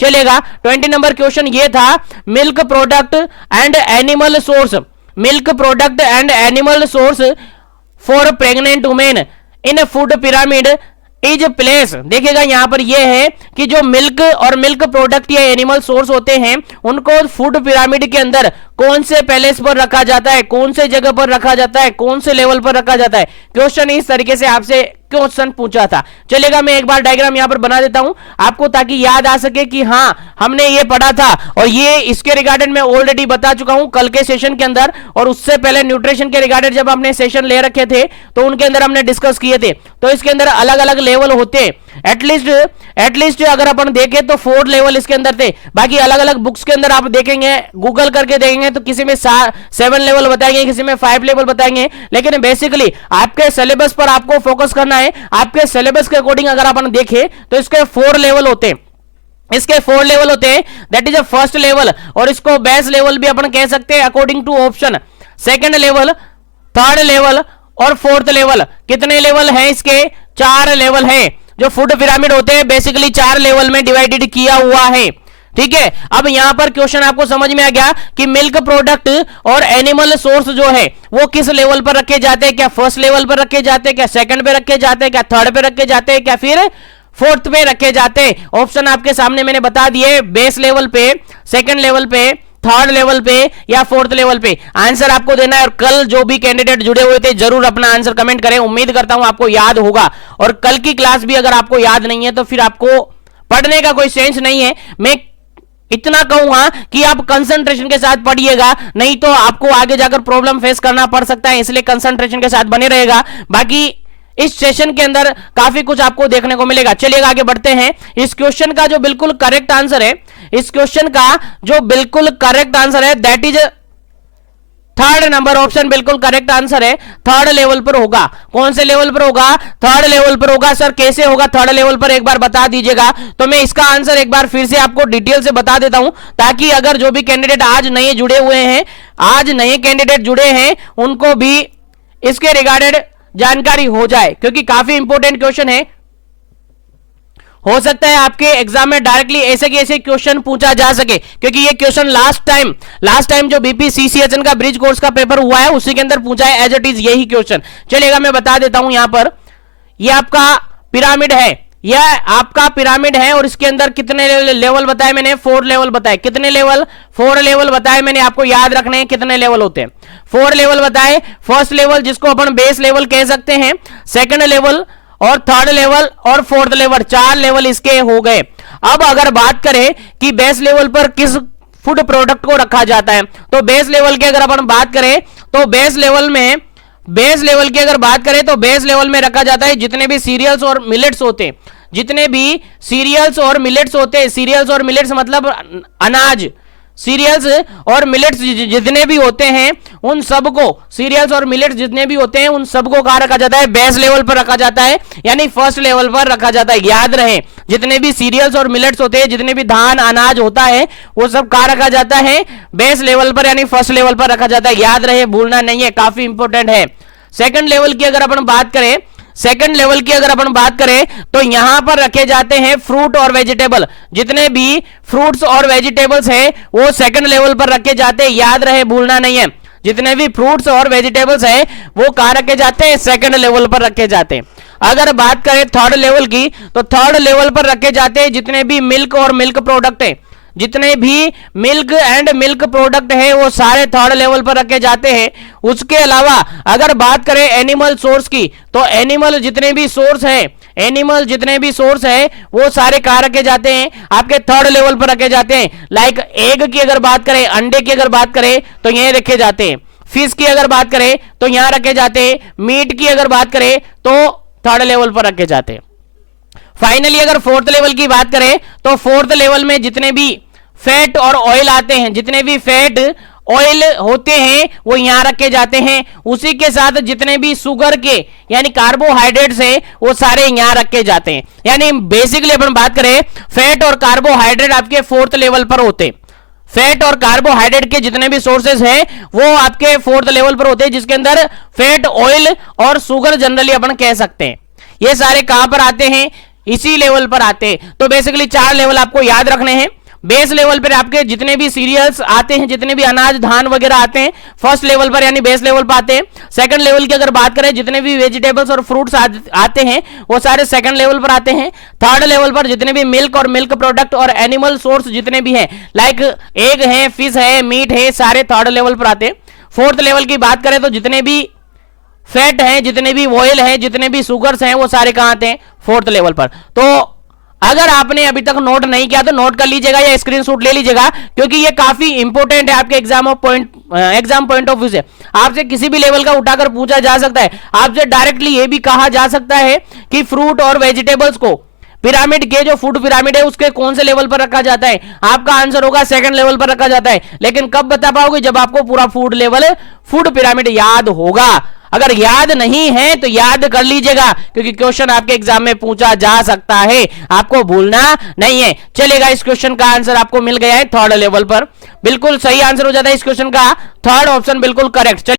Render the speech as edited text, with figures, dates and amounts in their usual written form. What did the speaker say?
चलेगा। 20 number question ये था, milk product and animal source, milk product and animal source for pregnant women in food pyramid is place. देखिएगा यहां पर यह है कि जो मिल्क और मिल्क प्रोडक्ट या एनिमल सोर्स होते हैं उनको फूड पिरामिड के अंदर कौन से पैलेस पर रखा जाता है, कौन से जगह पर रखा जाता है, कौन से लेवल पर रखा जाता है। क्वेश्चन इस तरीके से आपसे क्वेश्चन पूछा था। चलेगा, मैं एक बार डायग्राम यहां पर बना देता हूं आपको, ताकि याद आ सके कि हां हमने ये पढ़ा था और ये इसके रिगार्डेड मैं ऑलरेडी बता चुका हूं कल के सेशन के अंदर, और उससे पहले न्यूट्रिशन के रिगार्डेड जब हमने सेशन ले रखे थे तो उनके अंदर हमने डिस्कस किए थे। तो इसके अंदर अलग अलग लेवल होते, एटलीस्ट अगर अपन देखें तो 4 लेवल इसके अंदर थे। बाकी अलग अलग बुक्स के अंदर आप देखेंगे, गूगल करके देखेंगे तो किसी में 7 लेवल बताएंगे, किसी में 5 लेवल बताएंगे, लेकिन बेसिकली आपके सिलेबस पर आपको फोकस करना है। आपके सिलेबस के अकॉर्डिंग अगर अपन देखें तो इसके 4 लेवल होते हैं, इसके 4 लेवल होते हैं। That is a first level, और इसको बेस लेवल भी अपन कह सकते हैं according to option. Second level, third level और फोर्थ लेवल। कितने लेवल हैं इसके? 4 लेवल हैं। जो फूड पिरामिड होते हैं बेसिकली 4 लेवल में डिवाइडेड किया हुआ है। ठीक है, अब यहां पर क्वेश्चन आपको समझ में आ गया कि मिल्क प्रोडक्ट और एनिमल सोर्स जो है वो किस लेवल पर रखे जाते हैं। क्या फर्स्ट लेवल पर रखे जाते हैं, क्या सेकंड पे रखे जाते हैं, क्या थर्ड पे रखे जाते हैं, क्या फिर फोर्थ पे रखे जाते हैं। ऑप्शन आपके सामने मैंने बता दिए, बेस लेवल पे, सेकंड लेवल पे, थर्ड लेवल पे या फोर्थ लेवल पे। आंसर आपको देना है, और कल जो भी कैंडिडेट जुड़े हुए थे जरूर अपना आंसर कमेंट करें। उम्मीद करता हूं आपको याद होगा, और कल की क्लास भी अगर आपको याद नहीं है तो फिर आपको पढ़ने का कोई सेंस नहीं है। मैं इतना कहूंगा कि आप कंसंट्रेशन के साथ पढ़िएगा, नहीं तो आपको आगे जाकर प्रॉब्लम फेस करना पड़ सकता है, इसलिए कंसंट्रेशन के साथ बने रहेगा। बाकी इस सेशन के अंदर काफी कुछ आपको देखने को मिलेगा। चलिए आगे बढ़ते हैं। इस क्वेश्चन का जो बिल्कुल करेक्ट आंसर है, इस क्वेश्चन का जो बिल्कुल करेक्ट आंसर है that is third number option बिल्कुल करेक्ट आंसर है। थर्ड लेवल पर होगा। कौन से लेवल पर होगा? थर्ड लेवल पर होगा। सर कैसे होगा थर्ड लेवल पर, एक बार बता दीजिएगा। तो मैं इसका आंसर एक बार फिर से आपको डिटेल से बता देता हूं, ताकि अगर जो भी कैंडिडेट आज नए जुड़े हुए हैं, आज नए कैंडिडेट जुड़े हैं, उनको भी इसके रिगार्डेड जानकारी हो जाए, क्योंकि काफी इंपॉर्टेंट क्वेश्चन है। हो सकता है आपके एग्जाम में डायरेक्टली ऐसे के ऐसे क्वेश्चन पूछा जा सके, क्योंकि ये क्वेश्चन लास्ट टाइम जो बीपीसीसीएचएन का ब्रिज कोर्स का पेपर हुआ है उसी के अंदर पूछा है, एज इट इज यही क्वेश्चन। चलेगा, मैं बता देता हूं यहां पर, ये आपका पिरामिड है, यह आपका पिरामिड है, और इसके अंदर कितने लेवल बताए मैंने? 4 लेवल बताए। कितने लेवल? 4 लेवल बताए मैंने, आपको याद रखने हैं कितने लेवल होते हैं। 4 लेवल बताए। फर्स्ट लेवल जिसको अपन बेस लेवल कह सकते हैं, सेकंड लेवल और थर्ड लेवल और फोर्थ लेवल, 4 लेवल इसके हो गए। अब अगर बात करें कि बेस लेवल पर किस फूड प्रोडक्ट को रखा जाता है, तो बेस लेवल की अगर अपन बात करें तो बेस लेवल की अगर बात करें तो बेस लेवल में रखा जाता है जितने भी सीरियल्स और मिलेट्स होते हैं, जितने भी सीरियल्स और मिलेट्स होते हैं। सीरियल्स और मिलेट्स मतलब अनाज, सीरियल्स और मिलेट्स जितने भी होते हैं उन सबको, सीरियल्स और मिलेट्स जितने भी होते हैं उन सबको कहां रखा जाता है? बेस लेवल पर रखा जाता है, यानी फर्स्ट लेवल पर रखा जाता है। याद रहे, जितने भी सीरियल्स और मिलेट्स होते हैं, जितने भी धान अनाज होता है, वो सब कहां रखा जाता है? बेस लेवल पर, यानी फर्स्ट लेवल पर रखा जाता है। याद रहे, भूलना नहीं है, काफी इंपॉर्टेंट है। सेकंड लेवल की अगर अपन बात करें, सेकंड लेवल की अगर अपन बात करें तो यहां पर रखे जाते हैं फ्रूट और वेजिटेबल। जितने भी फ्रूट्स और वेजिटेबल्स हैं वो सेकंड लेवल पर रखे जाते हैं। याद रहे, भूलना नहीं है, जितने भी फ्रूट्स और वेजिटेबल्स हैं वो कहां रखे जाते हैं? सेकंड लेवल पर रखे जाते हैं। अगर बात करें थर्ड लेवल की, तो थर्ड लेवल पर रखे जाते हैं जितने भी मिल्क और मिल्क प्रोडक्ट है, जितने भी मिल्क एंड मिल्क प्रोडक्ट है वो सारे थर्ड लेवल पर रखे जाते हैं। उसके अलावा अगर बात करें एनिमल सोर्स की, तो एनिमल जितने भी सोर्स है वो सारे कहां रखे जाते हैं? आपके थर्ड लेवल पर रखे जाते हैं। लाइक एग की अगर बात करें, अंडे की अगर बात करें तो यहीं रखे जाते हैं। फिश की अगर बात करें तो यहां रखे जाते हैं। मीट की अगर बात करें तो थर्ड लेवल पर रखे जाते हैं। फाइनली अगर फोर्थ लेवल की बात करें तो फोर्थ लेवल में जितने भी फैट और ऑयल आते हैं, जितने भी फैट ऑयल होते हैं वो यहां रखे जाते हैं। उसी के साथ जितने भी शुगर के यानी कार्बोहाइड्रेट्स हैं वो सारे यहां रखे जाते हैं। यानी बेसिकली अपन बात करें, फैट और कार्बोहाइड्रेट आपके फोर्थ लेवल पर होते हैं। फैट और कार्बोहाइड्रेट के जितने भी सोर्सेज हैं वो आपके फोर्थ लेवल पर होते हैं, जिसके अंदर फैट, ऑयल और शुगर जनरली अपन कह सकते हैं। ये सारे कहां पर आते हैं? इसी लेवल पर आते हैं। तो बेसिकली 4 लेवल आपको याद रखने हैं। बेस लेवल पर आपके जितने भी सीरियल्स आते हैं, जितने भी अनाज धान वगैरह आते हैं, फर्स्ट लेवल पर यानी बेस लेवल पर आते हैं। सेकंड लेवल की अगर बात करें, जितने भी वेजिटेबल्स और फ्रूट्स आते हैं वो सारे सेकंड लेवल पर आते हैं। थर्ड लेवल पर जितने भी मिल्क और मिल्क प्रोडक्ट और एनिमल सोर्स जितने भी हैं, लाइक एग है, फिश है, मीट है, सारे थर्ड लेवल पर आते हैं। फोर्थ लेवल की बात करें तो जितने भी फैट है, जितने भी ऑयल है, जितने भी शुगर्स हैं, वो सारे कहां आते हैं? फोर्थ लेवल पर। तो अगर आपने अभी तक नोट नहीं किया तो नोट कर लीजिएगा या स्क्रीनशॉट ले लीजिएगा, क्योंकि ये काफी इंपॉर्टेंट है आपके एग्जाम पॉइंट ऑफ व्यू से। आपसे किसी भी लेवल का उठाकर पूछा जा सकता है। आपसे डायरेक्टली ये भी कहा जा सकता है कि फ्रूट और वेजिटेबल्स को पिरामिड के जो फूड पिरामिड है उसके कौन से लेवल पर रखा जाता है? आपका आंसर होगा सेकंड लेवल पर रखा जाता है। लेकिन कब बता पाओगे? जब आपको पूरा फूड पिरामिड याद होगा। अगर याद नहीं है तो याद कर लीजिएगा, क्योंकि क्वेश्चन आपके एग्जाम में पूछा जा सकता है, आपको भूलना नहीं है। चलेगा, इस क्वेश्चन का आंसर आपको मिल गया है थर्ड लेवल पर। बिल्कुल सही आंसर हो जाता है इस क्वेश्चन का, थर्ड ऑप्शन बिल्कुल करेक्ट।